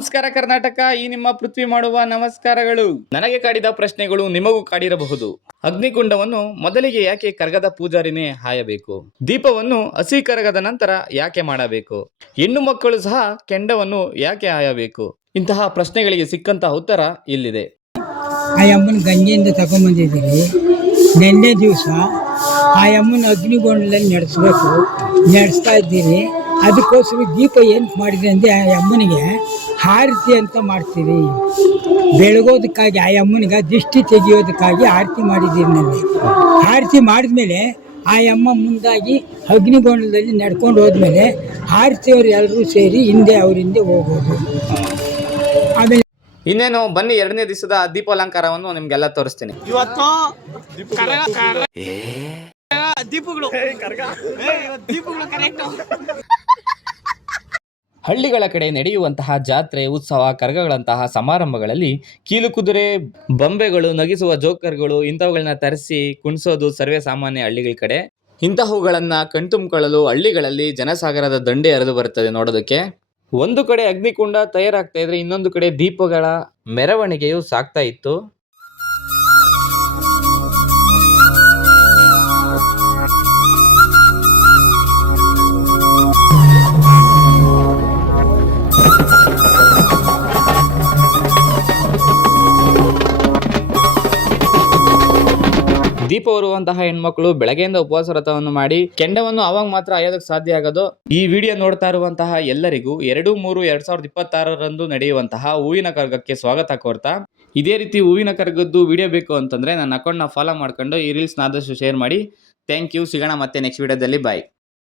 ನಮಸ್ಕಾರ ಕರ್ನಾಟಕ, ಈ ನಿಮ್ಮ ಪೃಥ್ವಿ ಮಾಡುವ ನಮಸ್ಕಾರಗಳು. ನನಗೆ ಕಾಡಿದ ಪ್ರಶ್ನೆಗಳು ನಿಮಗೂ ಕಾಡಿರಬಹುದು. ಅಗ್ನಿಕುಂಡವನ್ನು ಮೊದಲಿಗೆ ಯಾಕೆ ಕರಗದ ಪೂಜಾರಿನೇ ಹಾಯಬೇಕು? ದೀಪವನ್ನು ಹಸಿ ಕರಗದ ನಂತರ ಯಾಕೆ ಮಾಡಬೇಕು? ಹೆಣ್ಣು ಮಕ್ಕಳು ಸಹ ಕೆಂಡವನ್ನು ಯಾಕೆ ಹಾಯಬೇಕು? ಇಂತಹ ಪ್ರಶ್ನೆಗಳಿಗೆ ಸಿಕ್ಕಂತಹ ಉತ್ತರ ಇಲ್ಲಿದೆ. ಆ ಅಮ್ಮನ ಗಂಗೆಯಿಂದ ತಗೊಂಡ್ಬಂದಿದ್ದೀರಿ. ನಿನ್ನೆ ದಿವಸ ಆ ಅಮ್ಮನ ಅಗ್ನಿಗೊಂಡಲಲ್ಲಿ ನಡೆಸ್ತಾ ಇದ್ದೀರಿ. ಅದಕ್ಕೋಸ್ಕರ ದೀಪ ಏನು ಮಾಡಿದೆ ಅಂದರೆ ಆ ಅಮ್ಮನಿಗೆ ಆರತಿ ಅಂತ ಮಾಡ್ತೀರಿ. ಬೆಳಗೋದಕ್ಕಾಗಿ ಆ ಅಮ್ಮನಿಗೆ ದಿಷ್ಟಿ ತೆಗೆಯೋದಕ್ಕಾಗಿ ಆರತಿ ಮಾಡಿದ್ದೀರಿ. ನನಗೆ ಆರತಿ ಮಾಡಿದ್ಮೇಲೆ ಆ ಅಮ್ಮ ಮುಂದಾಗಿ ಅಗ್ನಿಗೊಂಡಲದಲ್ಲಿ ನಡ್ಕೊಂಡು ಹೋದ್ಮೇಲೆ ಆರತಿಯವರು ಎಲ್ಲರೂ ಸೇರಿ ಹಿಂದೆ ಅವ್ರ ಹಿಂದೆ ಹೋಗೋದು. ಆಮೇಲೆ ಇನ್ನೇನು ಬನ್ನಿ, ಎರಡನೇ ದಿವಸದ ದೀಪಾಲಂಕಾರವನ್ನು ನಿಮ್ಗೆಲ್ಲ ತೋರಿಸ್ತೀನಿ. ಇವತ್ತು ದೀಪಗಳು ಹಳ್ಳಿಗಳ ಕಡೆ ನಡೆಯುವಂತಹ ಜಾತ್ರೆ, ಉತ್ಸವ, ಕರಗಗಳಂತಹ ಸಮಾರಂಭಗಳಲ್ಲಿ ಕೀಲು ಕುದುರೆ, ಬೊಂಬೆಗಳು, ನಗಿಸುವ ಜೋಕರ್ಗಳು ಇಂಥವುಗಳನ್ನ ತರಿಸಿ ಕುಣಿಸೋದು ಸರ್ವೇ ಸಾಮಾನ್ಯ ಹಳ್ಳಿಗಳ ಕಡೆ. ಇಂತಹವುಗಳನ್ನ ಕಣ್ತುಂಬಿಕೊಳ್ಳಲು ಹಳ್ಳಿಗಳಲ್ಲಿ ಜನಸಾಗರದ ದಂಡೆ ಹರಿದು ಬರುತ್ತದೆ ನೋಡೋದಕ್ಕೆ. ಒಂದು ಕಡೆ ಅಗ್ನಿಕುಂಡ ತಯಾರಾಗ್ತಾ ಇದ್ರೆ ಇನ್ನೊಂದು ಕಡೆ ದೀಪಗಳ ಮೆರವಣಿಗೆಯು ಸಾಗ್ತಾ ಇತ್ತು. ದೀಪ ಹೊರುವಂತಹ ಹೆಣ್ಮಕ್ಳು ಬೆಳಗ್ಗೆಯಿಂದ ಉಪವಾಸ ವ್ರತವನ್ನು ಮಾಡಿ ಕೆಂಡವನ್ನು ಅವಾಗ ಮಾತ್ರ ಆಯೋದಕ್ಕೆ ಸಾಧ್ಯ ಆಗೋದು. ಈ ವಿಡಿಯೋ ನೋಡ್ತಾ ಇರುವಂತಹ ಎಲ್ಲರಿಗೂ 2/3/2026 ನಡೆಯುವಂತಹ ಹೂವಿನ ಕರಗಕ್ಕೆ ಸ್ವಾಗತ ಕೋರ್ತಾ, ಇದೇ ರೀತಿ ಹೂವಿನ ಕರಗದ್ದು ವಿಡಿಯೋ ಬೇಕು ಅಂತಂದ್ರೆ ನನ್ನ ಅಕೌಂಟ್ನ ಫಾಲೋ ಮಾಡ್ಕೊಂಡು ಈ ರೀಲ್ಸ್ನ ಆದಷ್ಟು ಶೇರ್ ಮಾಡಿ. Thank you. ಸಿಗೋಣ ಮತ್ತೆ ನೆಕ್ಸ್ಟ್ ವಿಡಿಯೋದಲ್ಲಿ. ಬಾಯ್.